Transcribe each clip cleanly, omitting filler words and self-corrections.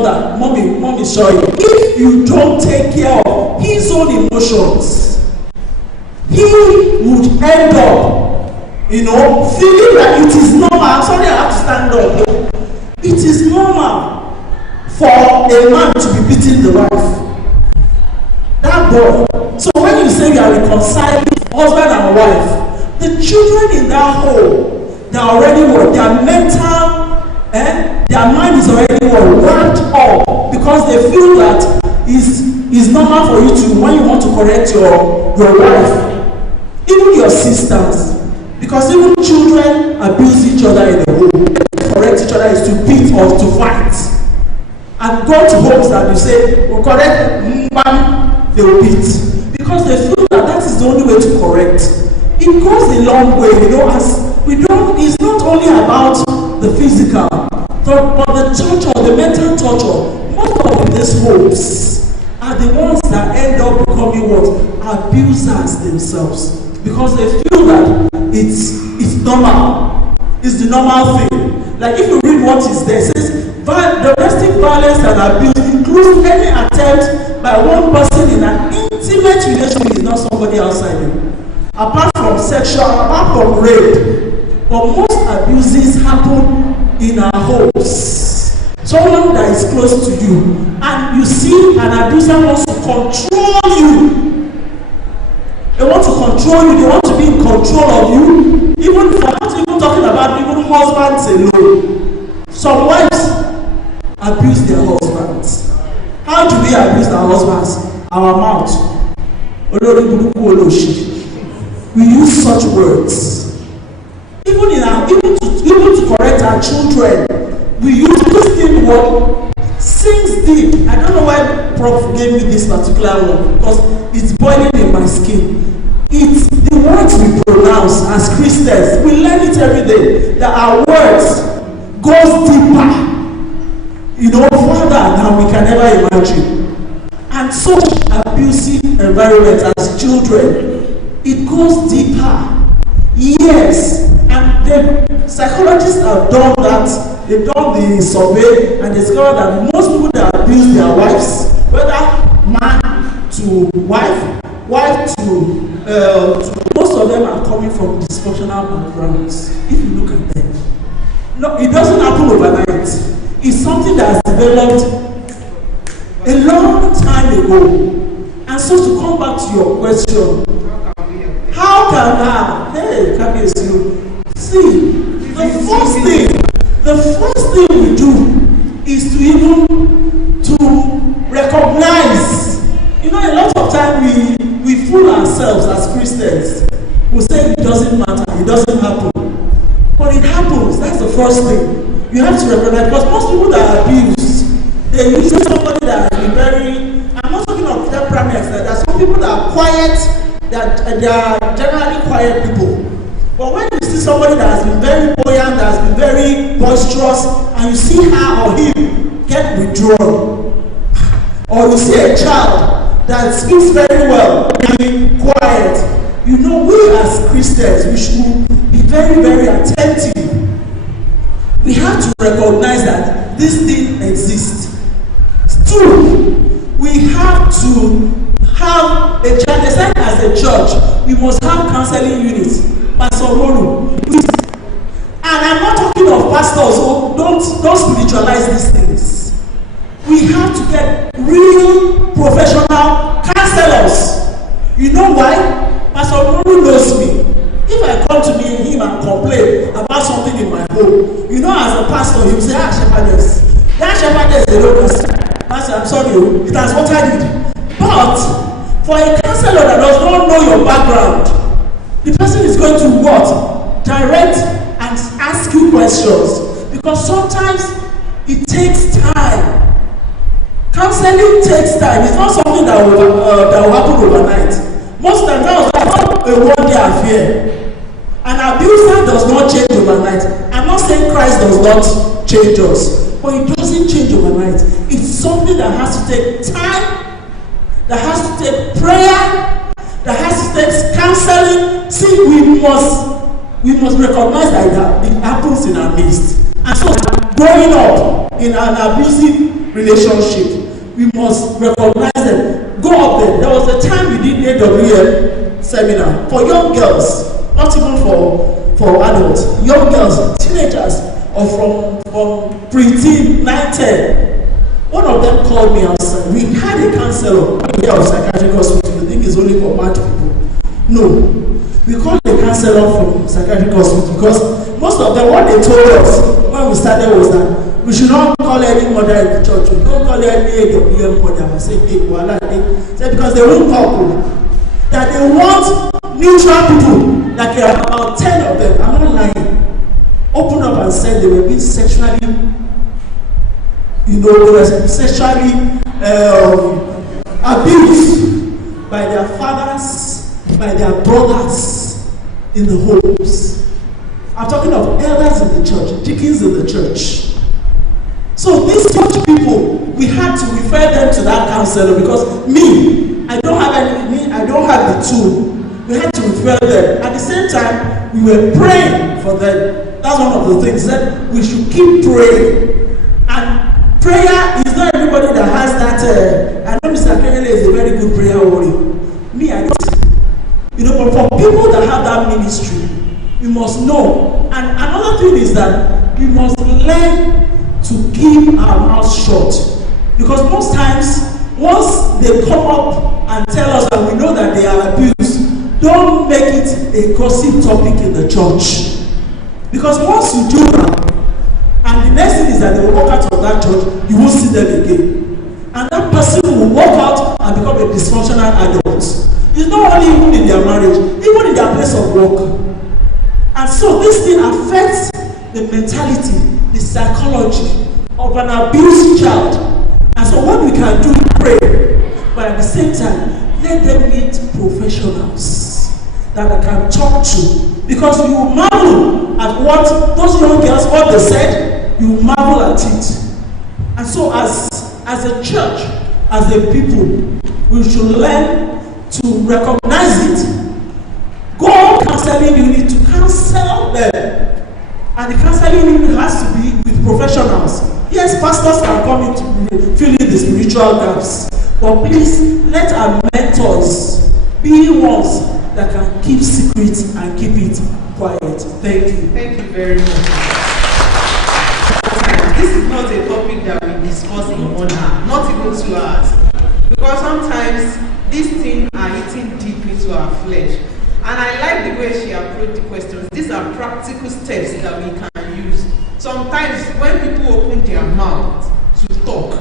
mommy, sorry, if you don't take care of his own emotions, he would end up, feeling that it is normal. I'm sorry, I have to stand up. It is normal for a man to be beating the wife. That boy. So when you say you are reconciling husband and wife, the children in that home, they are already what? Their mental, their mind is already wrapped up because they feel that it's normal for you to, when you want to correct your wife, even your sisters, because even children abuse each other in the home. To correct each other is to beat or to fight. And go to homes that you say, "We'll correct," they will beat. Because they feel that is the only way to correct. It goes a long way, as it's not only about the physical, but the torture, the mental torture. Most of these homes are the ones that end up becoming what? Abusers themselves. Because they feel that it's normal. It's the normal thing. Like if you read what is there, it says domestic violence and abuse includes any attempt by one person in an intimate relationship with not somebody outside you. Apart from rape, but most abuses happen in our homes. Someone that is close to you, and you see an abuser wants to control you. They want to control you, they want to be in control of you. Even if I'm not even talking about even husbands alone. Some wives abuse their husbands. How do we abuse our husbands? Our mouth. We use such words. Even to correct our children, we use this thing word sinks deep. I don't know why Prof gave me this particular one because it's boiling in my skin. It's the words we pronounce as Christians. We learn it every day that our words goes deeper, further than we can ever imagine. And such abusive environment as children, it goes deeper. Yes, and the psychologists have done that. They've done the survey and discovered that most people that abuse their wives, whether man to wife to most of them are coming from dysfunctional backgrounds. If you look at them, no, it doesn't happen overnight. It's something that has developed a long time ago. And so to come back to your question, how can you see the first thing we do is to recognize. A lot of time we fool ourselves as Christians. We say it doesn't matter, it doesn't happen. But it happens. That's the first thing. You have to recognize, because most people that are abused, they use somebody that has been very, I'm not talking of temperament, there are some people that are quiet, they are generally quiet people. But when you see somebody that has been very buoyant, that has been very boisterous, and you see her or him get withdrawn, or you see a child that speaks very well, being quiet, we as Christians, we should be very, very attentive. We have to recognize that this thing exists. Two, we have to have a church. They said as a church, we must have counseling units. Pastor Roru. And I'm not talking of pastors, so don't spiritualize these things. We have to get real professional counselors. You know why? Pastor Roru knows me. If I come to him and complain about something in my home, as a pastor, he will say, shepherdess. That shepherdess is a low person. Pastor, I'm sorry, it has what I did. But for a counselor that does not know your background, the person is going to what? Direct and ask you questions. Because sometimes it takes time. Counseling takes time. It's not something that will happen overnight. Most of the time, that's not a one-day affair. An abuser does not change overnight. I'm not saying Christ does not change us, but it doesn't change overnight. It's something that has to take time, that has to take prayer, that has to take counseling. See, we must recognize that it happens in our midst. And so, growing up in an abusive relationship. We must recognize them. Go up there. There was a time we did AWM seminar for young girls, not even for adults. Young girls, teenagers, or from pre-teen, 9, 10. One of them called me and said, we had a counselor here of psychiatric hospital. The thing is only for mad people. No. We called a counselor from psychiatric hospital because most of them, what they told us when we started was that we should not call any mother in the church. We don't call any AWM mother and say, hey, voila, hey. Because they won't talk. That they want neutral people. Like there are about 10 of them. I'm not lying. Open up and said they were being sexually, they were sexually abused by their fathers, by their brothers in the homes. I'm talking of elders in the church, deacons in the church. So these church people, we had to refer them to that counselor because I don't have the tool. We had to refer them. At the same time, we were praying for them. That's one of the things that we should keep praying. And prayer is not everybody that has that. I know Mr. Kenele is a very good prayer warrior. Me, I don't. But for people that have that ministry, we must know. And another thing is that we must learn to keep our mouths shut. Because most times, once they come up and tell us that we know that they are abused, don't make it a gossip topic in the church. Because once you do that, and the next thing is that they will walk out of that church, you won't see them again. And that person will walk out and become a dysfunctional adult. It's not only even in their marriage, even in their place of work. And so this thing affects the mentality, the psychology of an abused child. And so what we can do is pray, but at the same time, let them meet professionals that I can talk to. Because you will marvel at what those young girls, what they said, you will marvel at it. And so as a church, as a people, we should learn to recognize it. Go counseling unit to counsel them. And the counseling unit has to be with professionals. Yes, pastors can come in to fill in the spiritual gaps. But please, let our mentors be ones that can keep secrets and keep it quiet. Thank you. Thank you very much. This is not a topic that we discuss in 1 hour, not even 2 hours. Because sometimes these things are eating deep into our flesh. And I like the way she approached the questions. These are practical steps that we can use. Sometimes when people open their mouth to talk,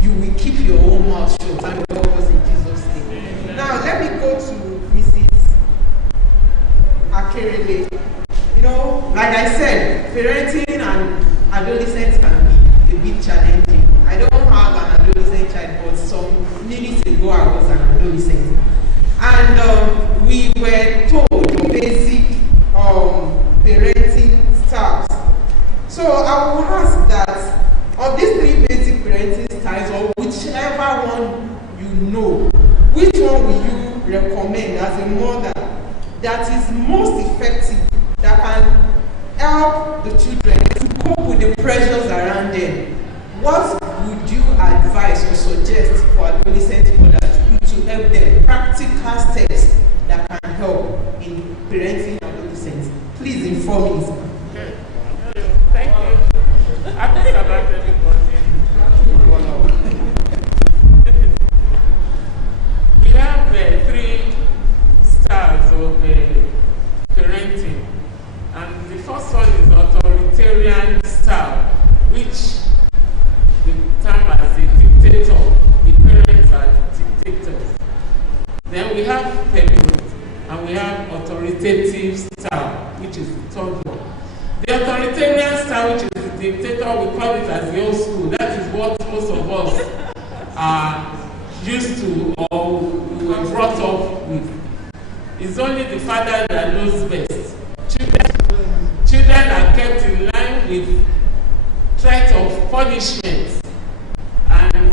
you will keep your own mouth shut and help us in Jesus' name. Now let me go to Mrs. Akerele. Like I said, parenting and adolescents can be a bit challenging. I don't have an adolescent child, but some minutes ago I was an adolescent. And we were told basic parenting styles. So I will ask that of these 3 basic parenting styles, or whichever one you know, which one will you recommend as a mother that is most effective, that can help the children to cope with the pressures around them? What would you advise or suggest for adolescent mothers to help them? Practical steps that can help in parenting adolescents. Please inform me. Thank you. I think about everybody. We have 3 styles of parenting, and the first one is authoritarian style, which the term as a dictator. The parents are dictators. Then we have temperate, and we have authoritative style, which is the third one. The authoritarian style, which is the dictator, we call it as the old school. That is what most of us are used to or we were brought up with. It's only the father that knows best. Children are kept in line with threat of punishment. And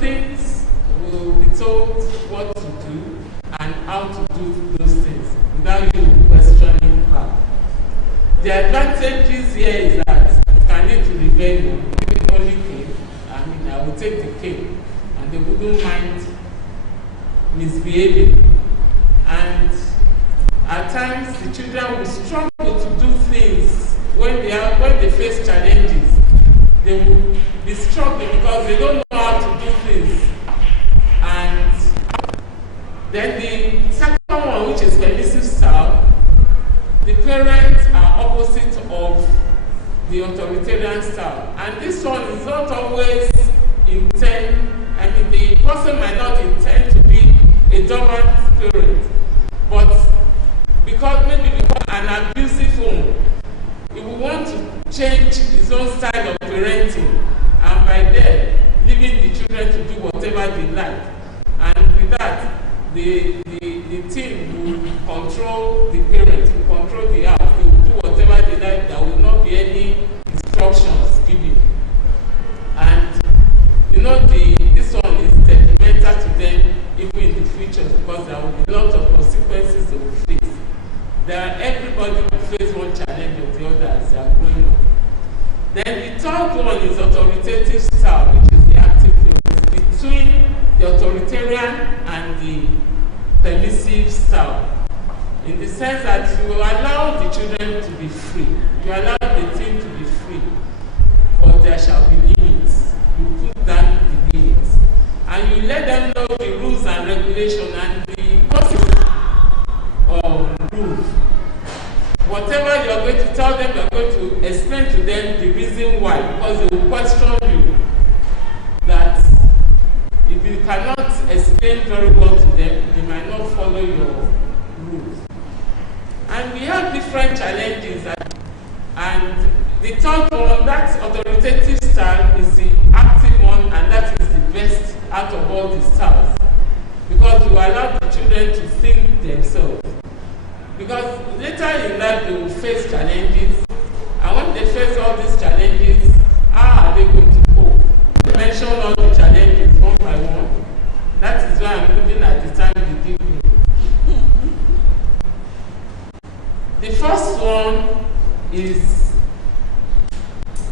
things will be told what to do and how to do those things without you questioning back. The advantages here is that you can need to rebel only came and misbehaving. And at times the children will struggle to do things when they face challenges. They will be struggling because they don't know how to do things. And then the second one, which is permissive style, the parents are opposite of the authoritarian style. And this one is not always the person might not intend to be a dominant parent, but because an abusive home, he will want to change his own style of parenting, and by then leaving the children to do whatever they like. And with that, the team will control the parents, will control the house, they will do whatever they like, there will not be any instructions given. And this one is detrimental to them even in the future, because there will be lots of consequences they will face. Everybody will face one challenge or the other as they are growing up. Then the third one is authoritative style, which is the active one. It's between the authoritarian and the permissive style, in the sense that you will allow the children to be free, you allow the team to be free, but there shall be limits. You put down the limits, and you let them know the rules and regulations and the consequences of rules. Whatever you are going to tell them, you are going to explain to them the reason why, because they will question you. That if you cannot explain very well to them, they might not follow your rules. And we have different challenges, and the third one, that authoritative style, is the active one, and that is the best out of all the styles, because you allow the children to think themselves. Because later in life they will face challenges, and when they face all these challenges, how are they going to cope? I mention all the challenges one by one. That is why I'm looking at the time they give me. The first one is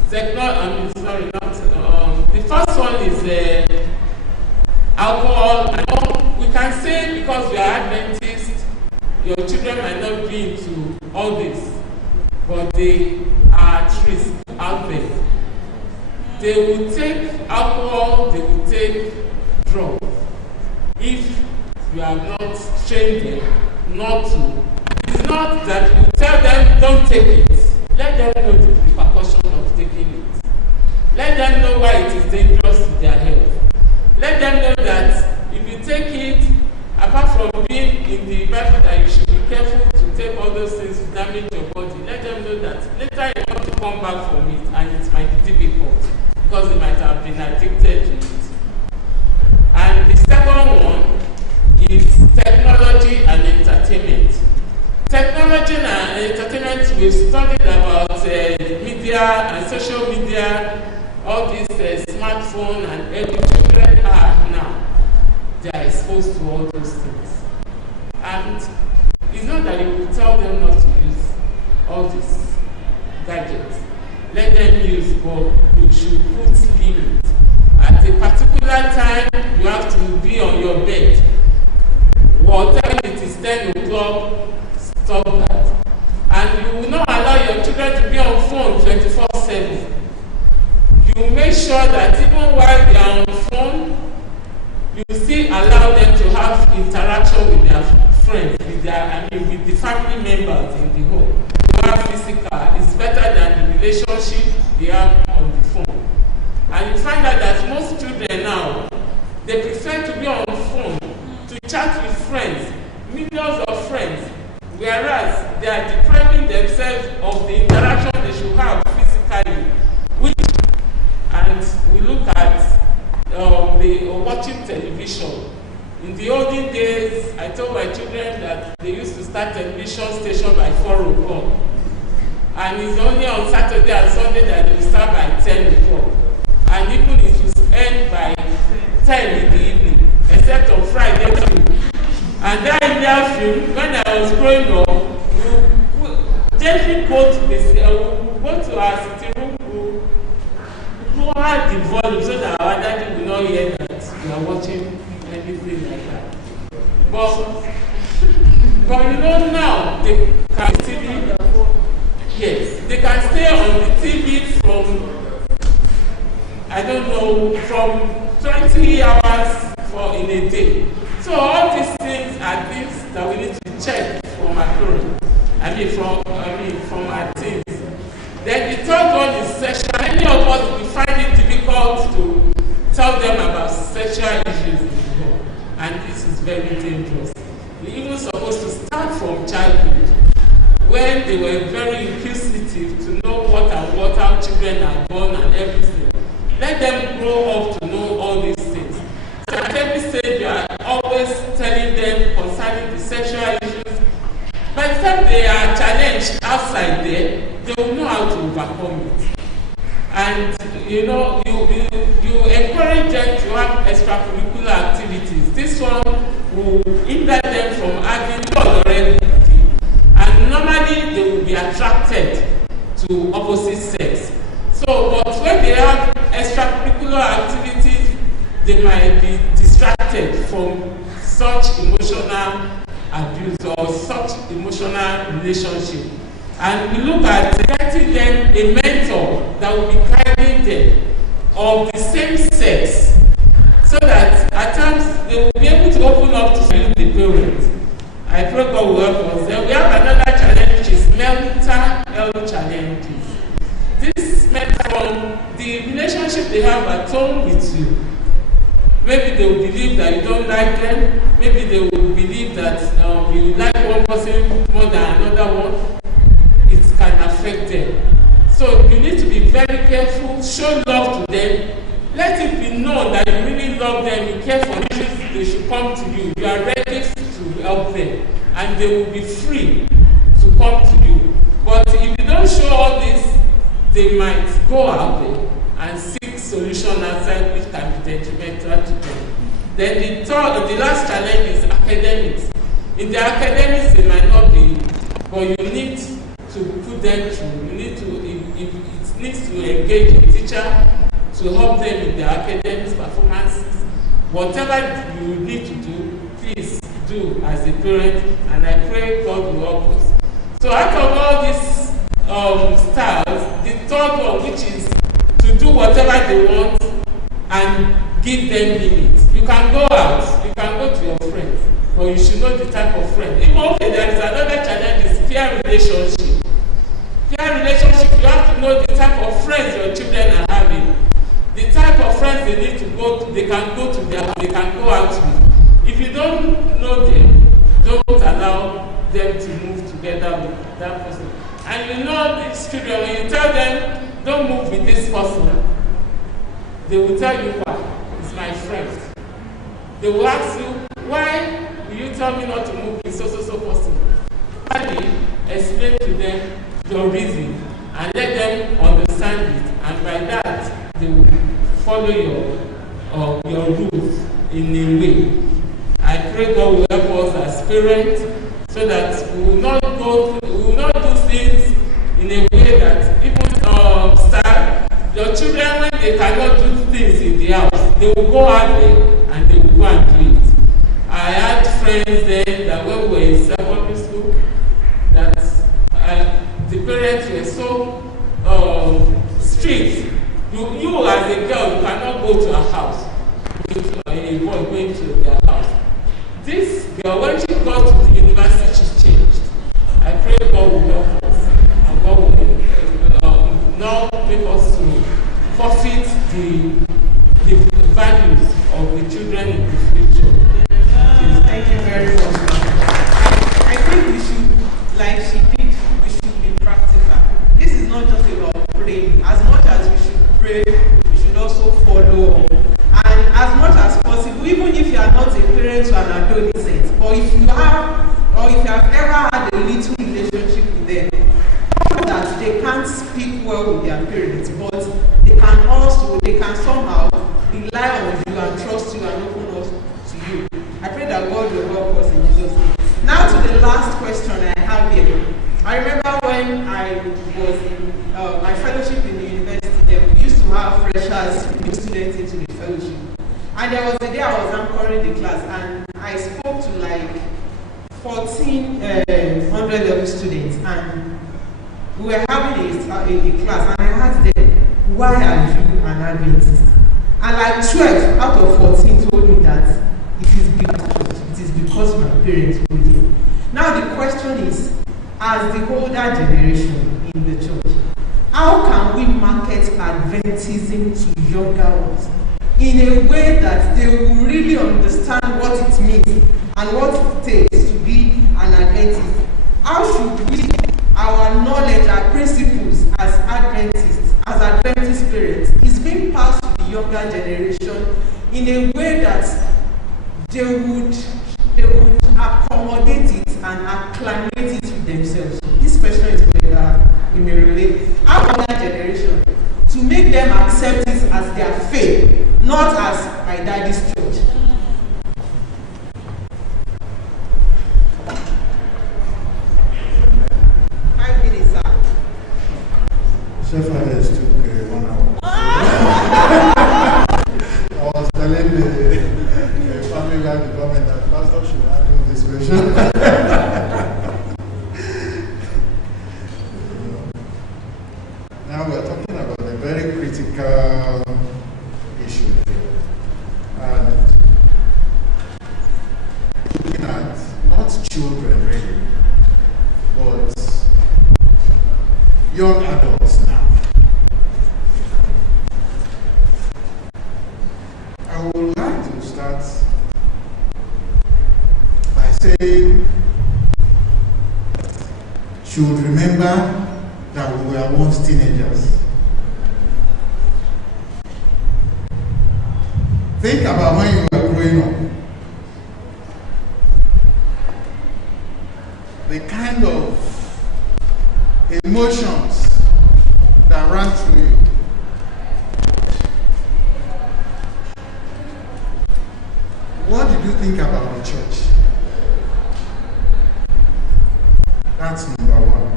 the first one is alcohol. We can say, because we are Adventists, your children might not be into all this, but they are at risk out there. They will take alcohol, they will take drugs. If you have not trained them not to, it's not that you tell them don't take it. Let them know the repercussion of taking it. Let them know why it is dangerous to their health. Let them know that if you take it, apart from being in the Bible that you should be careful to take all those things to damage your body, let them know that later you want to come back from it, and it might be difficult because they might have been addicted to it. And the second one is technology and entertainment. Technology and entertainment, we've studied about media and social media, all these smartphone, and every children are now. They are exposed to all those things. And it's not that you will tell them not to use all these gadgets. Let them use, but you should put limits. At a particular time, you have to be on your bed. Whatever it is 10 o'clock, stop that. And you will not allow your children to be on phone 24/7. You make sure that even while they are on phone, you still allow them to have interaction with their friends, with the family members in the home. To have physical is better than the relationship they have on the phone. And you find out that most children now, they prefer to be on phone, to chat with friends, millions of friends, whereas they are depriving themselves of the interaction they should have physically. And we look at watching television. In the olden days, I told my children that they used to start television station by 4 o'clock. And it's only on Saturday and Sunday that they start by 10 o'clock. And even it will end by 10 in the evening, except on Friday too. And that Indian film, when I was growing up, we gently go to our sitting room, we lower the volume so that our daddy will not hear that we are watching anything like that. I don't know, from 20 hours in a day. So all these things are things that we need to check from our parents. From our teens. Then the third one is sexual. Many of us, we find it difficult to tell them about sexual issues in the home, and this is very dangerous. We're even supposed to start from childhood, when they were very inquisitive to know what our children are born and everything. Let them grow up to know all these things. So at every stage, you are always telling them concerning the sexual issues. By the time they are challenged outside there, they will know how to overcome it. And you encourage them to have extracurricular activities. This one will hinder them from having fun already. And normally they will be attracted to opposite sex. So, but when they have extracurricular activities, they might be distracted from such emotional abuse or such emotional relationship. And we look at getting them a mentor that will be guiding them of the same sex, so that at times they will be able to open up to the parents. I pray God will help us. Then we have another challenge, which is mental health challenges. This meant from the relationship they have at home with you. Maybe they will believe that you don't like them. Maybe they will believe that you like one person more than another one. It can affect them. So you need to be very careful. Show love to them. Let it be known that you really love them. You care for them. They should come to you. You are ready to help them, and they will be free to come to you. But if you don't show all this, they might go out there and seek solution outside, which can be detrimental to them. Then the last challenge is academics. In the academics, it might not be, but you need to put them through. You need to, it needs to engage a teacher to help them in their academic performances. Whatever you need to do, please do as a parent, and I pray God will help us. So out of all these styles, the third one, which is to do whatever they want and give them limits. You can go out, you can go to your friends, but you should know the type of friend. Even okay, there is another challenge, is peer relationship. Peer relationship, you have to know the type of friends your children are having. The type of friends they need to go to, they can go to they can go out with. If you don't know them, don't allow them to move together with that person. And you know these children, when you tell them, don't move with this person, they will tell you why. It's my friend. They will ask you, why will you tell me not to move with so person? Finally, explain to them your reason and let them understand it. And by that, they will follow your rules in a way. I pray God will help us as parents, so that we will not do things in a way that even your children, when they cannot do things in the house, they will go out there and they will go and do it. I had friends then that when we were in secondary school, that the parents were so strict. You as a girl, you cannot go to a house. A boy going to their house. This girl, when she got to the university, she changed. I pray God will help us, and God will not make us to forfeit the values of the children in the future. Thank you very much. I think we should, like she did, we should be practical. This is not just about praying. As much as we should pray, we should also follow. And as much as possible, even if you are not a parent to an adolescent, or if you have ever had a little relationship with them, that they can't speak well with their parents, but they can somehow rely on you and trust you and open up to you. I pray that God will help us in Jesus' name. Now to the last question I have here. I remember when I was in my fellowship in the university, then we used to have freshers, new students into the fellowship. And there was a day I was anchoring the class, and I spoke to like 1,400 level students, and we were having a class, and I asked them, why are you an Adventist? And like 12 out of 14 told me that it is because my parents go there. Now the question is, as the older generation in the church, how can we market Adventism to younger ones in a way that they will really understand what it means and what it takes to be an Adventist? How should we, our knowledge, our principles as Adventists, as Adventist parents, is being passed to the younger generation in a way that they would accommodate it and acclimate it to themselves? This question is whether we may relate our younger generation to make them accept it as their faith, not as my daddy's church. Chef Alex took 1 hour. I was telling the family life department that pastor should handle this question. Now we're talking about a very critical issue. And looking at not children really, but young adults now. I would like to start by saying, should remember that we were once teenagers. Think about when you were growing up. The kind of emotions that ran through you. What did you think about the church? That's number one.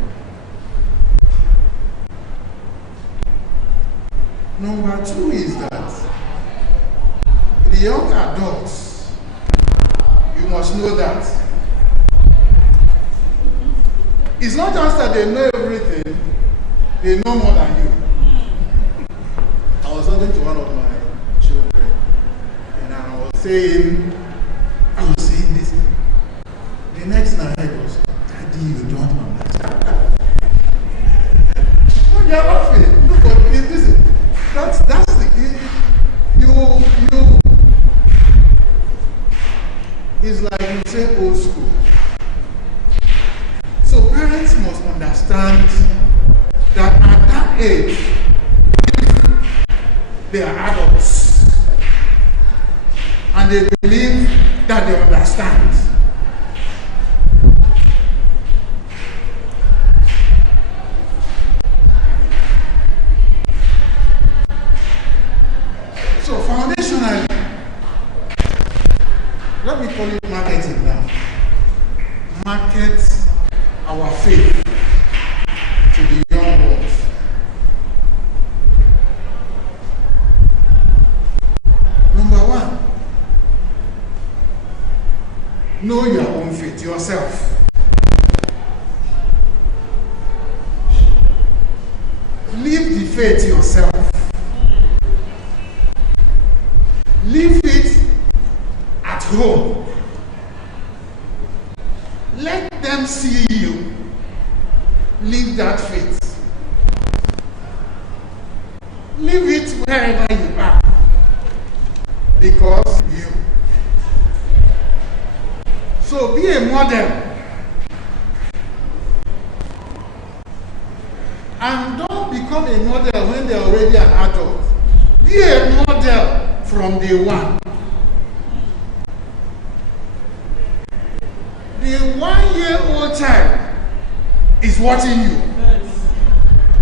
Number two is that the young adults, you must know that it's not just that they know everything, they know more than you. I was talking to one of my children, and I was saying this. The next night I was, Daddy, you don't understand. Oh, you're laughing. No, but listen, that's the you. It's like you say old school. So parents must understand that at that age, they are adults and they believe that they understand. So foundationally, let me call it marketing now. Market our faith to the young ones. Number one, know your own faith yourself. Live the faith yourself. Live it at home. Let them see you live that faith. Live it wherever you are. Because you. So be a model. And don't become a model when they're already an adult. Be a model from day one. The 1-year-old child is watching you.